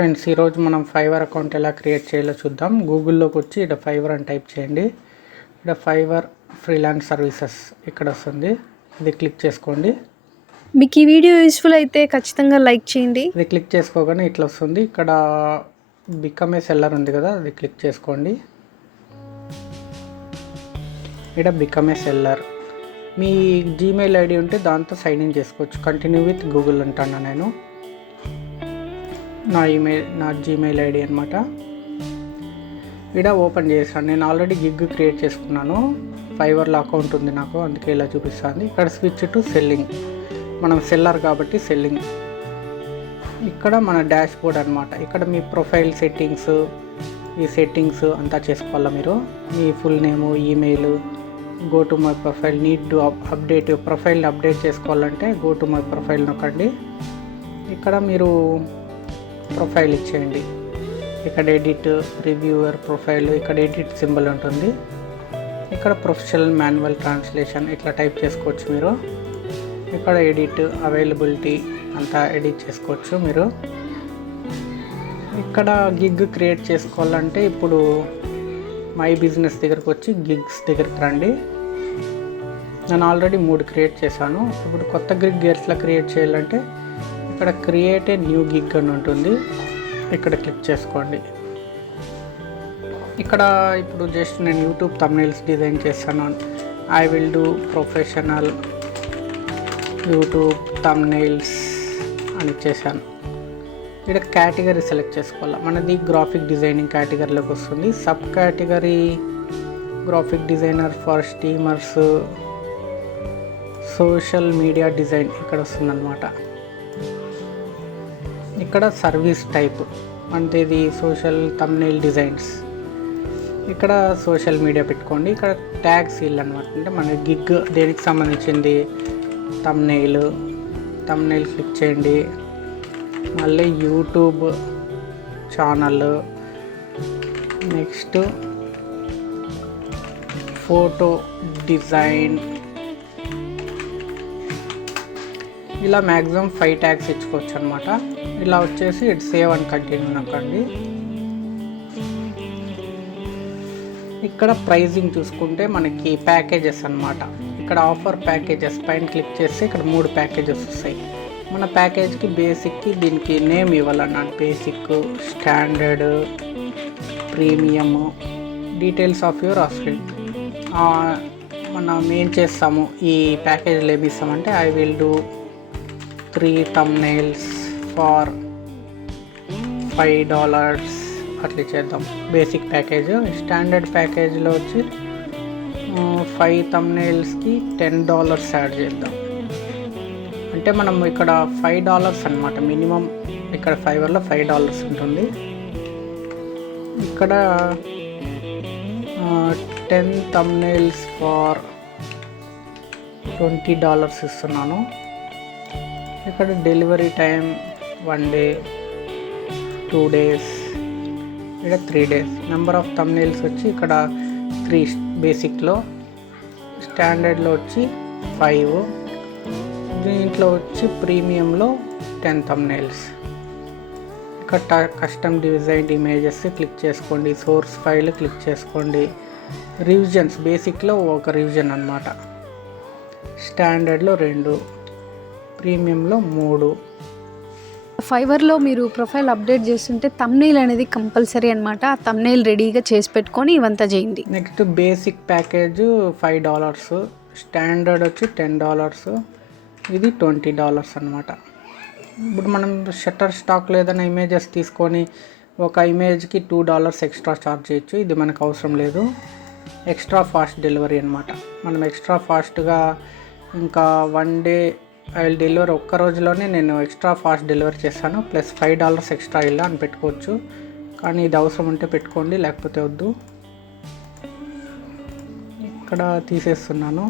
Friends, ఈరోజు మనం Fiverr account ఎలా క్రియేట్ చేయాలో చూద్దాం. గూగుల్లోకి వచ్చి ఇక్కడ ఫైవర్ అని టైప్ చేయండి. ఇక్కడ ఫైవర్ ఫ్రీలాన్స్ సర్వీసెస్ ఇక్కడ వస్తుంది. ఇది క్లిక్ చేసుకోండి. మీకు ఈ వీడియో యూస్ఫుల్ అయితే ఖచ్చితంగా లైక్ చేయండి. ఇది క్లిక్ చేసుకోగానే ఇట్లా వస్తుంది. ఇక్కడ బికమ్ ఏ సెల్లర్ ఉంది కదా, అది క్లిక్ చేసుకోండి. ఇక్కడ become a seller. Me Gmail ID ఉంటే దాంతో సైన్ ఇన్ చేసుకోవచ్చు. కంటిన్యూ విత్ గూగుల్ అంటున్నా నేను. నా జీమెయిల్ ఐడి అనమాట. ఇక్కడ ఓపెన్ చేశాను. నేను ఆల్రెడీ గిగ్ క్రియేట్ చేసుకున్నాను. ఫైవర్లో అకౌంట్ ఉంది నాకు, అందుకే ఇలా చూపిస్తుంది. ఇక్కడ స్విచ్ టు సెల్లింగ్. మనం సెల్లర్ కాబట్టి సెల్లింగ్. ఇక్కడ మన డాష్ బోర్డ్ అనమాట. ఇక్కడ మీ ప్రొఫైల్ సెట్టింగ్స్, ఈ సెట్టింగ్స్ అంతా చేసుకోవాలా మీరు. మీ full name, email, go to my profile. Need to update ప్రొఫైల్ని అప్డేట్ చేసుకోవాలంటే గో టు మై ప్రొఫైల్ నొక్కండి. ఇక్కడ మీరు ప్రొఫైల్ ఇచ్చేయండి. ఇక్కడ ఎడిట్, రివ్యూవర్ ప్రొఫైల్, ఇక్కడ ఎడిట్ సింబల్ ఉంటుంది. ఇక్కడ ప్రొఫెషనల్ మాన్యువల్ ట్రాన్స్లేషన్ ఇట్లా టైప్ చేసుకోవచ్చు మీరు. ఇక్కడ ఎడిట్, అవైలబిలిటీ అంతా ఎడిట్ చేసుకోవచ్చు మీరు. ఇక్కడ గిగ్ క్రియేట్ చేసుకోవాలంటే ఇప్పుడు మై బిజినెస్ దగ్గరకు వచ్చి గిగ్స్ దగ్గరికి రండి. నేను ఆల్రెడీ 3 క్రియేట్ చేశాను. ఇప్పుడు కొత్త గిగ్ ఎట్లా క్రియేట్ చేయాలంటే ఇక్కడ క్రియేట్ ఏ న్యూ గిగ్ అని ఉంటుంది. ఇక్కడ క్లిక్ చేసుకోండి. ఇక్కడ ఇప్పుడు జస్ట్ నేను యూట్యూబ్ థంబ్నెయిల్స్ డిజైన్ చేస్తాను. I will do professional YouTube thumbnails అని చేశాను. ఇక్కడ కేటగిరీ సెలెక్ట్ చేసుకోవాలి. మనది గ్రాఫిక్ డిజైనింగ్ కేటగిరీలోకి వస్తుంది. Sub category graphic designer for streamers, social media design ఇక్కడ వస్తుంది అనమాట. ఇక్కడ సర్వీస్ టైప్ అంటే ఇది సోషల్ థంబ్నెయిల్ డిజైన్స్. ఇక్కడ సోషల్ మీడియా పెట్టుకోండి. ఇక్కడ ట్యాగ్స్ ఇల్లు అనమాట. అంటే మన గిగ్ దేనికి సంబంధించింది, థంబ్నెయిల్ క్లిక్ చేయండి. మళ్ళీ YouTube channel, next photo design, ఇలా మ్యాక్సిమం 5 ట్యాగ్స్ ఇచ్చుకోవచ్చు అనమాట. ఇలా వచ్చేసి ఇటు సేవ్ అని కంటిన్యూ నొక్కండి. ఇక్కడ ప్రైజింగ్ చూసుకుంటే మనకి ప్యాకేజెస్ అనమాట. ఇక్కడ ఆఫర్ ప్యాకేజెస్ పైన క్లిక్ చేస్తే ఇక్కడ 3 ప్యాకేజెస్ వస్తాయి. మన ప్యాకేజ్కి బేసిక్కి దీనికి నేమ్ ఇవ్వాలన్నమాట. Basic, standard, premium, details of your offering. మనం ఏం చేస్తాము ఈ ప్యాకేజ్లో ఏమి ఇస్తామంటే I will do 3 thumbnails for $5 అట్లా చేద్దాం. Basic package. స్టాండర్డ్ ప్యాకేజ్లో వచ్చి 5 thumbnailsకి $10 యాడ్ చేద్దాం. అంటే మనం ఇక్కడ $5 అనమాట మినిమం. ఇక్కడ ఫైవర్లో $5 ఉంటుంది. ఇక్కడ 10 thumbnails ఫార్ $20 ఇస్తున్నాను. ఇక్కడ డెలివరీ టైం 1 day, 2 days, ఇక్కడ 3 days. నెంబర్ ఆఫ్ థంబ్నెయిల్స్ వచ్చి ఇక్కడ 3 బేసిక్లో, స్టాండర్డ్లో వచ్చి 5, దీంట్లో వచ్చి ప్రీమియంలో 10 thumbnails. ఇక్కడ కస్టమ్ డిజైన్డ్ ఇమేజెస్ క్లిక్ చేసుకోండి. సోర్స్ ఫైల్ క్లిక్ చేసుకోండి. రివిజన్స్ బేసిక్లో 1 రివిజన్ అనమాట. స్టాండర్డ్లో 2, ప్రీమియంలో 3. ఫైవర్లో మీరు ప్రొఫైల్ అప్డేట్ చేస్తుంటే థంబ్నెయిల్ అనేది కంపల్సరీ అనమాట. ఆ థంబ్నెయిల్ రెడీగా చేసి పెట్టుకొని ఇవంతా చేయండి. నెక్స్ట్ బేసిక్ ప్యాకేజ్ $5, స్టాండర్డ్ వచ్చి $10, ఇది $20 అనమాట. ఇప్పుడు మనం షట్టర్ స్టాక్లో ఏదైనా ఇమేజెస్ తీసుకొని ఒక ఇమేజ్కి $2 ఎక్స్ట్రా ఛార్జ్ చేయొచ్చు. ఇది మనకు అవసరం లేదు. ఎక్స్ట్రా ఫాస్ట్ డెలివరీ అనమాట. మనం ఎక్స్ట్రా ఫాస్ట్గా ఇంకా 1 day ఐ విల్ డెలివరీ, ఒక్క రోజులోనే నేను ఎక్స్ట్రా ఫాస్ట్ డెలివరీ చేస్తాను, ప్లస్ $5 ఎక్స్ట్రా ఇలా అని పెట్టుకోవచ్చు. కానీ ఇది అవసరం ఉంటే పెట్టుకోండి, లేకపోతే వద్దు. ఇక్కడ తీసేస్తున్నాను.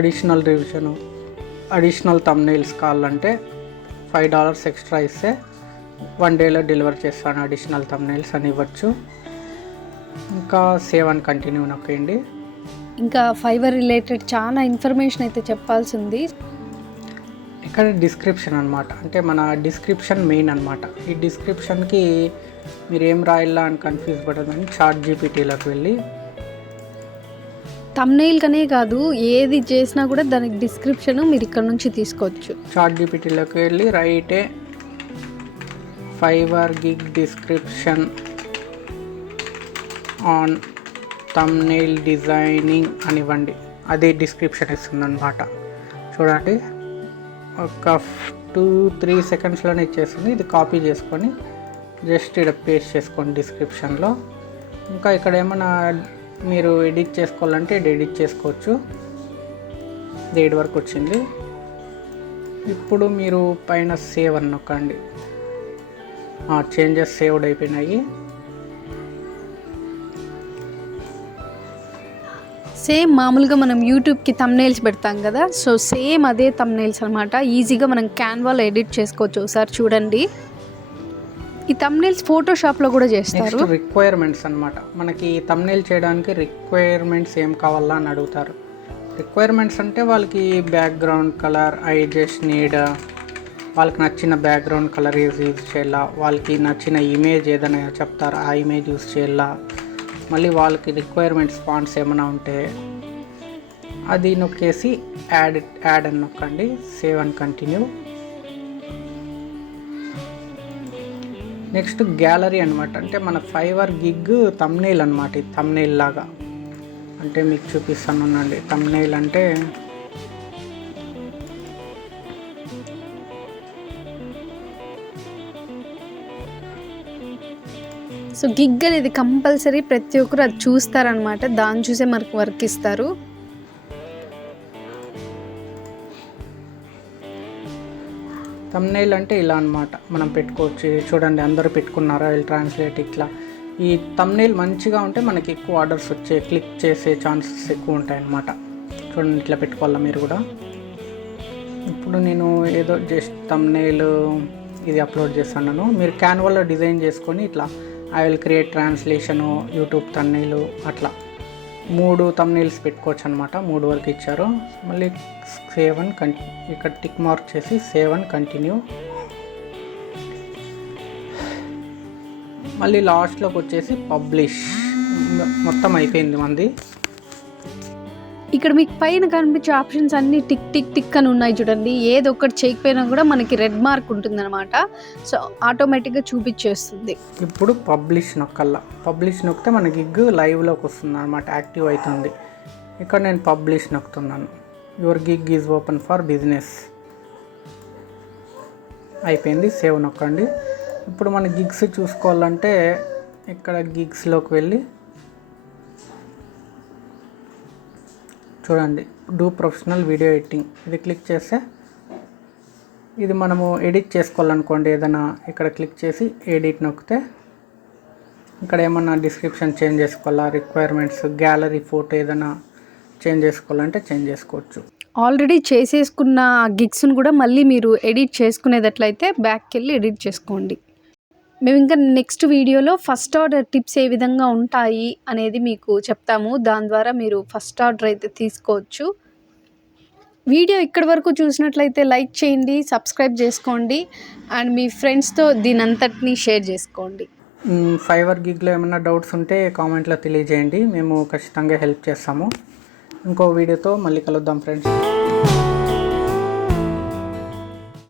అడిషనల్ రివిజను, అడిషనల్ థంబ్నెయిల్స్ కావాలంటే $5 ఎక్స్ట్రా ఇస్తే 1 dayలో డెలివరీ చేస్తాను. అడిషనల్ థంబ్నెయిల్స్ అని ఇవ్వచ్చు. ఇంకా సేవ్ అని కంటిన్యూ నొక్కండి. ఇంకా ఫైవర్ రిలేటెడ్ చాలా ఇన్ఫర్మేషన్ అయితే చెప్పాల్సి ఉంది. ఇక్కడ డిస్క్రిప్షన్ అనమాట, అంటే మన డిస్క్రిప్షన్ మెయిన్ అనమాట. ఈ డిస్క్రిప్షన్కి మీరు ఏం రాయాలా అని కన్ఫ్యూజ్ పడదని ChatGPTలోకి వెళ్ళి తమ్నెయిల్ కనే కాదు ఏది చేసినా కూడా దానికి డిస్క్రిప్షన్ మీరు ఇక్కడ నుంచి తీసుకోవచ్చు. ChatGPTలోకి వెళ్ళి right A Fiverr gig description on thumbnail designing అని ఇవ్వండి. అదే డిస్క్రిప్షన్ ఇస్తుంది అనమాట. చూడండి, ఒక 2-3 సెకండ్స్లోనే ఇచ్చేస్తుంది. ఇది కాపీ చేసుకొని జస్ట్ ఇక్కడ పేస్ట్ చేసుకోండి డిస్క్రిప్షన్లో. ఇంకా ఇక్కడ ఏమైనా మీరు ఎడిట్ చేసుకోవాలంటే ఇది ఎడిట్ చేసుకోవచ్చు. ఇది 8 వరకు వచ్చింది. ఇప్పుడు మీరు పైన సేవ్ అని నొక్కండి. చేంజెస్ సేవ్డ్ అయిపోయినాయి. సేమ్ మామూలుగా మనం యూట్యూబ్కి తమ్నెయిల్స్ పెడతాం కదా, సో సేమ్ అదే తమ్నెయిల్స్ అనమాట. ఈజీగా మనం క్యాన్వాలో ఎడిట్ చేసుకోవచ్చు. ఒకసారి చూడండి, ఈ తమ్నెయిల్స్ ఫోటోషాప్లో కూడా చేస్తారు. రిక్వైర్మెంట్స్ అనమాట, మనకి తమ్నెయిల్ చేయడానికి రిక్వైర్మెంట్స్ ఏం కావాలా అని అడుగుతారు. రిక్వైర్మెంట్స్ అంటే వాళ్ళకి background colour, I just need, వాళ్ళకి నచ్చిన బ్యాక్గ్రౌండ్ కలర్ యూజ్ చేయాలా, వాళ్ళకి నచ్చిన ఇమేజ్ ఏదైనా చెప్తారు ఆ ఇమేజ్ యూజ్ చేయాలా, మళ్ళీ వాళ్ళకి రిక్వైర్మెంట్స్ ఫాంట్స్ ఏమైనా ఉంటే అది నొక్కేసి యాడ్ అని నొక్కండి. Save and continue. Next gallery అనమాట, అంటే మన ఫైవర్ గిగ్ థంబ్నెయిల్ అనమాట. ఇది థంబ్నెయిల్ లాగా, అంటే మీకు చూపిస్తానుండండి. థంబ్నెయిల్ అంటే సో గిగ్ అనేది కంపల్సరీ ప్రతి ఒక్కరు అది చూస్తారనమాట. దాన్ని చూసే మనకు వర్క్ ఇస్తారు. థంబ్నెయిల్ అంటే ఇలా అనమాట, మనం పెట్టుకోవచ్చు. చూడండి, అందరూ పెట్టుకున్నారా, వీళ్ళు ట్రాన్స్లేట్ ఇట్లా. ఈ థంబ్నెయిల్ మంచిగా ఉంటే మనకి ఎక్కువ ఆర్డర్స్ వచ్చే, క్లిక్ చేసే ఛాన్సెస్ ఎక్కువ ఉంటాయన్నమాట. చూడండి, ఇట్లా పెట్టుకోవాలా మీరు కూడా. ఇప్పుడు నేను ఏదో జస్ట్ థంబ్నెయిల్ ఇది అప్లోడ్ చేస్తున్నాను. మీరు క్యాన్వాలో డిజైన్ చేసుకొని ఇట్లా I will create translation, YouTube thumbnail, అట్లా 3 థంబ్నెయిల్స్ పెట్టుకోవచ్చు అనమాట. 3 వరకు ఇచ్చారు. మళ్ళీ సేవ్ అండ్ ఇక్కడ టిక్ మార్క్ చేసి సేవ్ అండ్ కంటిన్యూ. మళ్ళీ లాస్ట్లోకి వచ్చేసి పబ్లిష్. మొత్తం అయిపోయింది మంది. ఇక్కడ మీకు పైన కనిపించే ఆప్షన్స్ అన్నీ టిక్ టిక్ టిక్ అని ఉన్నాయి చూడండి. ఏది ఒక్కటి చేయకపోయినా కూడా మనకి రెడ్ మార్క్ ఉంటుందన్నమాట. సో ఆటోమేటిక్గా చూపించేస్తుంది. ఇప్పుడు పబ్లిష్ నొక్కల్లా. పబ్లిష్ నొక్కితే మన గిగ్ లైవ్లోకి వస్తుంది అనమాట, యాక్టివ్ అవుతుంది. ఇక్కడ నేను పబ్లిష్ నొక్కుతున్నాను. Your gig is open for business. అయిపోయింది. సేవ్ నొక్కండి. ఇప్పుడు మన గిగ్స్ చూసుకోవాలంటే ఇక్కడ గిగ్స్లోకి వెళ్ళి చూడండి, డూ ప్రొఫెషనల్ వీడియో ఎడిటింగ్. ఇది క్లిక్ చేస్తే ఇది మనము ఎడిట్ చేసుకోవాలనుకోండి ఏదైనా, ఇక్కడ క్లిక్ చేసి ఎడిట్ నొక్కితే ఇక్కడ ఏమన్నా డిస్క్రిప్షన్ చేంజ్ చేసుకోవాలా, రిక్వైర్మెంట్స్, గ్యాలరీ ఫోటో ఏదైనా చేంజ్ చేసుకోవాలంటే చేంజ్ చేసుకోవచ్చు. ఆల్రెడీ చేసేసుకున్న గిగ్స్ను కూడా మళ్ళీ మీరు ఎడిట్ చేసుకునేటట్లయితే బ్యాక్కి వెళ్ళి ఎడిట్ చేసుకోండి. మేము ఇంకా నెక్స్ట్ వీడియోలో ఫస్ట్ ఆర్డర్ టిప్స్ ఏ విధంగా ఉంటాయి అనేది మీకు చెప్తాము. దాని ద్వారా మీరు ఫస్ట్ ఆర్డర్ అయితే తీసుకోవచ్చు. వీడియో ఇక్కడి వరకు చూసినట్లయితే లైక్ చేయండి, సబ్స్క్రైబ్ చేసుకోండి అండ్ మీ ఫ్రెండ్స్తో దీని అంతటినీ షేర్ చేసుకోండి. ఫైవర్ గిగ్లో ఏమైనా డౌట్స్ ఉంటే కామెంట్లో తెలియజేయండి, మేము ఖచ్చితంగా హెల్ప్ చేస్తాము. ఇంకో వీడియోతో మళ్ళీ కలుద్దాం ఫ్రెండ్స్.